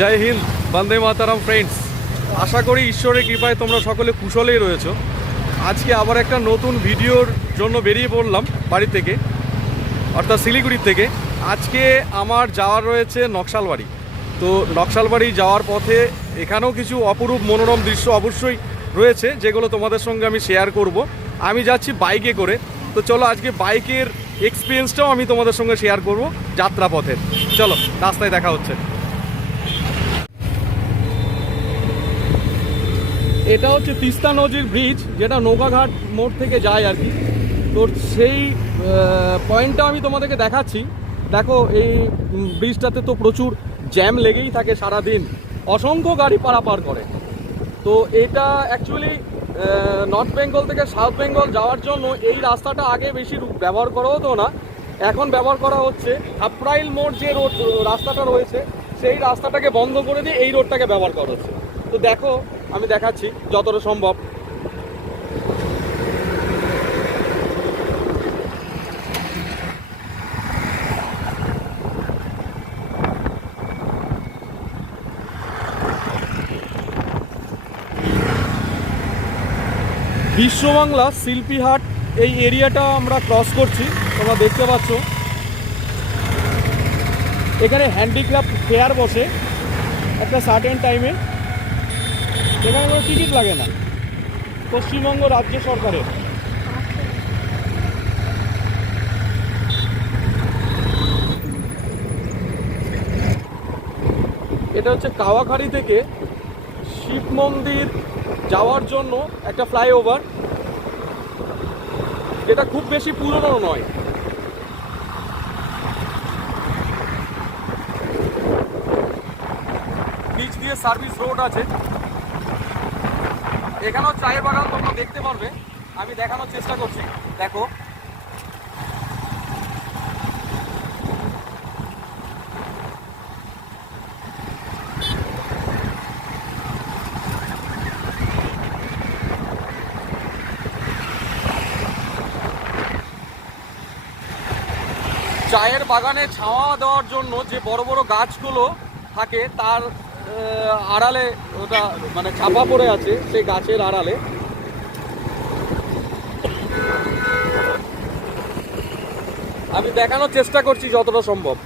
জয় হিন্দ, বন্দে Mataram friends. আশা করি ঈশ্বরের কৃপায় তোমরা সকলে কুশলেই রয়েছো। আজকে আবার একটা নতুন ভিডিওর জন্য বেরিয়ে পড়লাম বাড়ি থেকে, অর্থাৎ শিলিগুড়ির থেকে। আজকে আমার যাওয়ার রয়েছে নকশালবাড়ি। তো নকশালবাড়ি যাওয়ার পথে এখানেও কিছু অপরূপ মনোরম দৃশ্য অবশ্যই রয়েছে, যেগুলো তোমাদের সঙ্গে আমি শেয়ার করব। আমি যাচ্ছি বাইকে করে, তো চলো আজকে বাইকের এক্সপিরিয়েন্সটাও আমি তোমাদের সঙ্গে শেয়ার করব যাত্রাপথের। চলো রাস্তায় দেখা হচ্ছে। এটা হচ্ছে তিস্তা নদীর ব্রিজ, যেটা নৌকাঘাট মোড় থেকে যায় আর কি। তো সেই পয়েন্টটা আমি তোমাদেরকে দেখাচ্ছি। দেখো, এই ব্রিজটাতে তো প্রচুর জ্যাম লেগেই থাকে সারাদিন, অসংখ্য গাড়ি পারাপার করে। তো এটা অ্যাকচুয়ালি নর্থ বেঙ্গল থেকে সাউথ বেঙ্গল যাওয়ার জন্য এই রাস্তাটা আগে বেশি ব্যবহার করা হতো না, এখন ব্যবহার করা হচ্ছে। আপ্রাইল মোড় যে রোড রাস্তাটা রয়েছে, সেই রাস্তাটাকে বন্ধ করে দিয়ে এই রোডটাকে ব্যবহার করা হচ্ছে। তো দেখো, আমি দেখাচ্ছি যতটা সম্ভব। বিশ্ববাংলা শিল্পীহাট এই এরিয়াটা আমরা ক্রস করছি, তোমরা দেখতে পাচ্ছ। এখানে হ্যান্ডিক্রাফট ফেয়ার বসে একটা সার্টেন টাইমে। এখানে কোনো টিকিট লাগে না, পশ্চিমবঙ্গ রাজ্য সরকারের। এটা হচ্ছে কাওয়াখালী থেকে শিব মন্দির যাওয়ার জন্য একটা ফ্লাইওভার, যেটা খুব বেশি পুরনো নয়। নিচ দিয়ে সার্ভিস রোড আছে। এখানেও চায়ের বাগান তোমরা দেখতে পারবে, আমি দেখানোর চেষ্টা করছি। দেখো, চায়ের বাগানে ছাওয়া দেওয়ার জন্য যে বড় বড় গাছগুলো থাকে, তার আড়ালে ওটা মানে চাপা পড়ে আছে, সেই গাছের আড়ালে। আমি দেখানোর চেষ্টা করছি যতটা সম্ভব।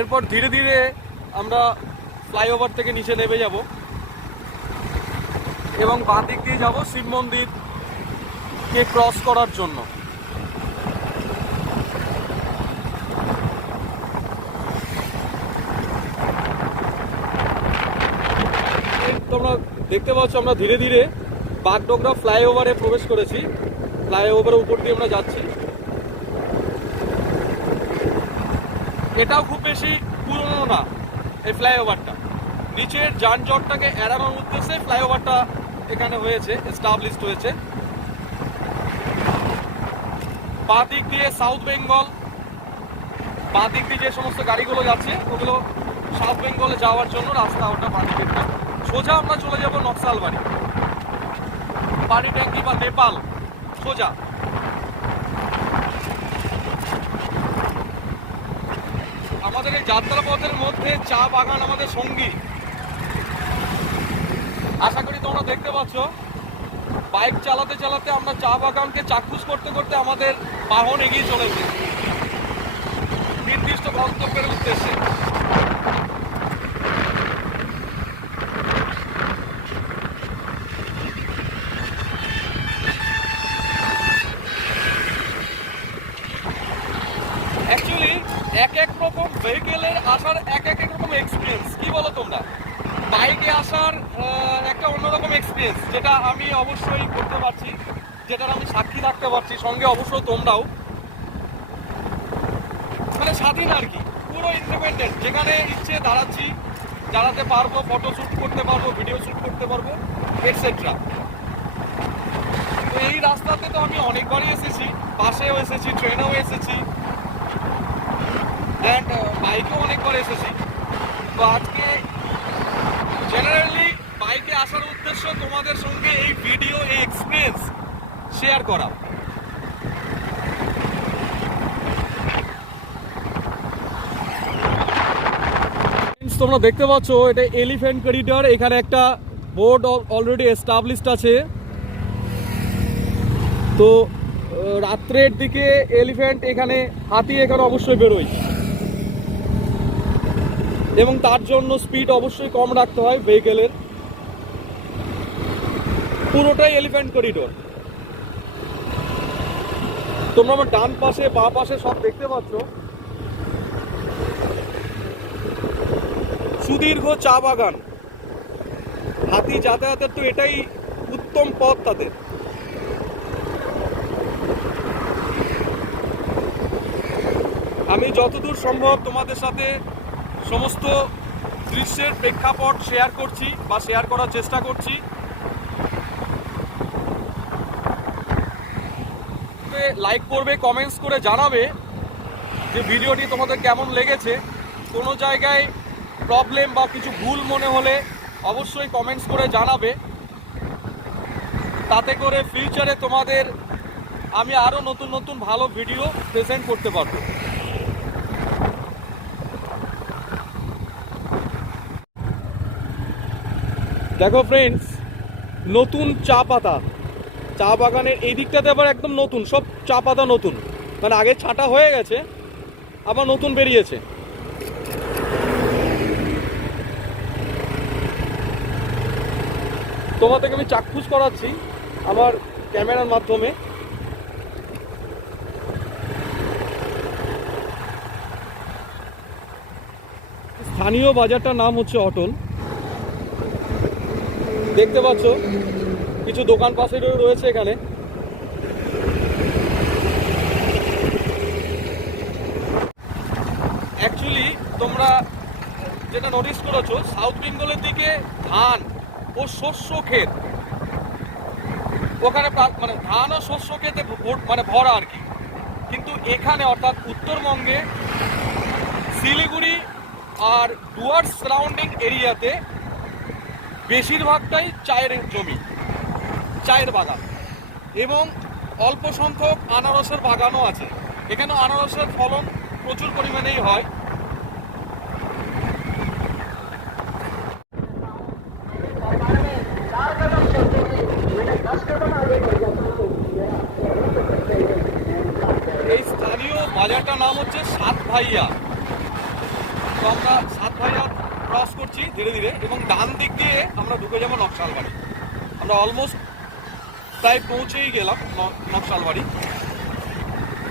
এরপর ধীরে ধীরে আমরা ফ্লাইওভার থেকে নিচে নেমে যাব এবং বাঁ দিক দিয়ে যাব শিব মন্দিরকে ক্রস করার জন্য। তোমরা দেখতে পাচ্ছ, আমরা ধীরে ধীরে বাগডোগরা ফ্লাইওভারে প্রবেশ করেছি। ফ্লাইওভারের উপর দিয়ে আমরা যাচ্ছি। এটাও খুব বেশি পুরনো না এই ফ্লাইওভারটা। নিচের যানজটটাকে এড়ানোর উদ্দেশ্যে ফ্লাইওভারটা এখানে হয়েছে, এস্টাবলিশড হয়েছে। বাঁ দিক দিয়ে সাউথ বেঙ্গল, বাঁ দিক দিয়ে যে সমস্ত গাড়িগুলো যাচ্ছে ওগুলো সাউথ বেঙ্গলে যাওয়ার জন্য রাস্তা, ওটা বাঁ দিকে। সোজা আমরা চলে যাব নকশালবাড়ি, পানি ট্যাঙ্কি বা নেপাল সোজা। আমাদের এই যাত্রাপথের মধ্যে চা বাগান আমাদের সঙ্গী। আশা করি তোমরা দেখতে পাচ্ছ, বাইক চালাতে চালাতে আমরা চা বাগানকে চাক্ষুষ করতে করতে আমাদের বাহন এগিয়ে চলেছে নির্দিষ্ট গন্তব্যের উদ্দেশ্যে। অ্যাকচুয়ালি এক এক রকম ভেহিকেলের আসার এক এক রকম এক্সপিরিয়েন্স। কি বলো তোমরা? বাইকে আসার একটা অন্যরকম এক্সপিরিয়েন্স, যেটা আমি অবশ্যই করতে পারছি, যেটার আমি সাক্ষী থাকতে পারছি, সঙ্গে অবশ্যই তোমরাও। মানে স্বাধীন আর কি, পুরো ইন্ডিপেন্ডেন্ট। যেখানে ইচ্ছে দাঁড়াচ্ছি, দাঁড়াতে পারবো, ফটো শ্যুট করতে পারবো, ভিডিও শ্যুট করতে পারবো, এটসেট্রা। তো এই রাস্তাতে তো আমি অনেকবারই এসেছি, বাসেও এসেছি, ট্রেনেও এসেছি। অ্যান্ড বাইকেও অনেকবার এসেছি। তো আজকে জেনারেলি বাইকে আসার উদ্দেশ্য তোমাদের সঙ্গে এই ভিডিও, এই এক্সপিরিয়েন্স শেয়ার করা। তোমরা দেখতে পাচ্ছ এটা এলিফ্যান্ট করিডর। এখানে একটা বোর্ড অলরেডি এস্টাবলিশড আছে। তো রাত্রের দিকে এলিফ্যান্ট এখানে, হাতি এখানে অবশ্যই বেরোয় এবং তার জন্য স্পিড অবশ্যই কম রাখতে হয় ভেহিকেলের। পুরোটাই এলিফ্যান্ট করিডর। তোমরা আমার ডান পাশে বাঁ পাশে সব দেখতে পাচ্ছ সুদীর্ঘ চা বাগান। হাতি যাতায়াতের তো এটাই উত্তম পথ তাদের। আমি যতদূর সম্ভব তোমাদের সাথে সমস্ত দৃশ্যের প্রেক্ষাপট শেয়ার করছি বা শেয়ার করার চেষ্টা করছি। লাইক করবে, কমেন্টস করে জানাবে যে ভিডিওটি তোমাদের কেমন লেগেছে। কোনো জায়গায় প্রবলেম বা কিছু ভুল মনে হলে অবশ্যই কমেন্টস করে জানাবে। তাতে করে ফিউচারে তোমাদের আমি আরও নতুন নতুন ভালো ভিডিও প্রেজেন্ট করতে পারবো। দেখো ফ্রেন্ডস, নতুন চা পাতা, চা বাগানের এই দিকটাতে আবার একদম নতুন সব চা পাতা, নতুন মানে আগে ছাঁটা হয়ে গেছে আবার নতুন বেরিয়েছে। তোমাদেরকে আমি চাক্ষুষ করাচ্ছি আমার ক্যামেরার মাধ্যমে। স্থানীয় বাজারটার নাম হচ্ছে অটল। দেখতে পাচ্ছ কিছু দোকান পাশে রয়েছে এখানে। অ্যাকচুয়ালি তোমরা যেটা নোটিস করেছো, সাউথ বেঙ্গলের দিকে ধান ও শস্য ক্ষেত, ওখানে মানে ধান ও শস্য ক্ষেতে মানে ভরা আর কি। কিন্তু এখানে অর্থাৎ উত্তরবঙ্গে শিলিগুড়ি আর ডুয়ার্স সারাউন্ডিং এরিয়াতে বেশিরভাগটাই চায়ের জমি, চায়ের বাগান, এবং অল্প সংখ্যক আনারসের বাগানও আছে। এখানে আনারসের ফলন প্রচুর পরিমাণেই হয়। এই স্থানীয় বাজারটার নাম হচ্ছে সাত ভাইয়া। তো আমরা সাত ভাইয়া ক্রস করছি ধীরে ধীরে এবং ডান দিক দিয়ে আমরা ঢুকে যাবো নকশালবাড়ি। আমরা অলমোস্ট প্রায় পৌঁছেই গেলাম নকশালবাড়ি।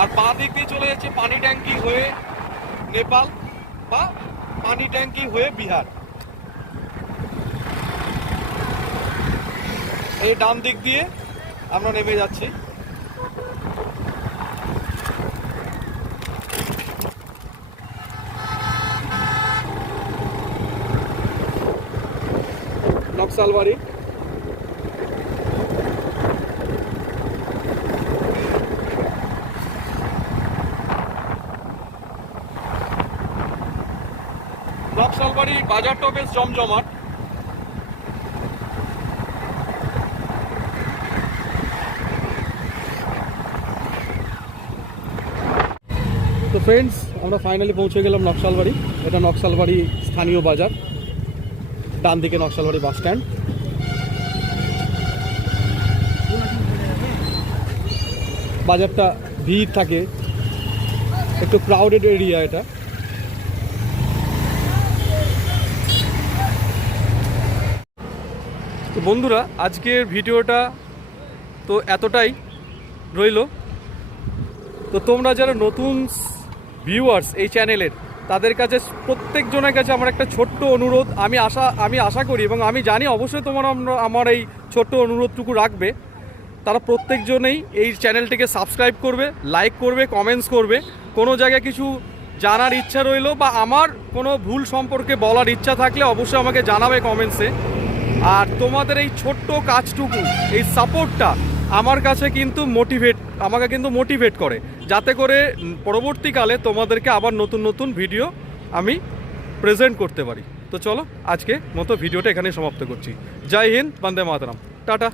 আর বাঁ দিক দিয়ে চলে যাচ্ছে পানি ট্যাঙ্কি হয়ে নেপাল বা পানি ট্যাঙ্কি হয়ে বিহার। এই ডান দিক দিয়ে আমরা নেমে যাচ্ছি। নকশালবাড়ি। নকশালবাড়ি বাজারটাও বেশ জমজমাট। তো ফ্রেন্ডস, আমরা ফাইনালি পৌঁছে গেলাম নকশালবাড়ি। এটা নকশালবাড়ি স্থানীয় বাজার, ডান দিকে নকশালবাড়ি বাস স্ট্যান্ড। বাজারটা ভিড় থাকে, একটু ক্রাউডেড এরিয়া এটা। তো বন্ধুরা, আজকের ভিডিওটা তো এতটাই রইল। তো তোমরা যারা নতুন ভিউয়ার্স এই চ্যানেলের, তাদের কাছে প্রত্যেকজনের কাছে আমার একটা ছোট্ট অনুরোধ। আমি আশা করি এবং আমি জানি অবশ্যই তোমরা আমার এই ছোট্ট অনুরোধটুকু রাখবে। তারা প্রত্যেকজনেই এই চ্যানেলটিকে সাবস্ক্রাইব করবে, লাইক করবে, কমেন্টস করবে। কোনো জায়গায় কিছু জানার ইচ্ছা রইলো বা আমার কোনো ভুল সম্পর্কে বলার ইচ্ছা থাকলে অবশ্যই আমাকে জানাবে কমেন্টসে। আর তোমাদের এই ছোট্ট কাজটুকু, এই সাপোর্টটা আমার কাছে কিন্তু আমাকে কিন্তু মোটিভেট করে, যাতে করে পরবর্তীকালে তোমাদেরকে আবার নতুন নতুন ভিডিও আমি প্রেজেন্ট করতে পারি। তো চলো আজকে মতো ভিডিওটা এখানেই সমাপ্ত করছি। জয় হিন্দ, বন্দে মাতরম, টাটা।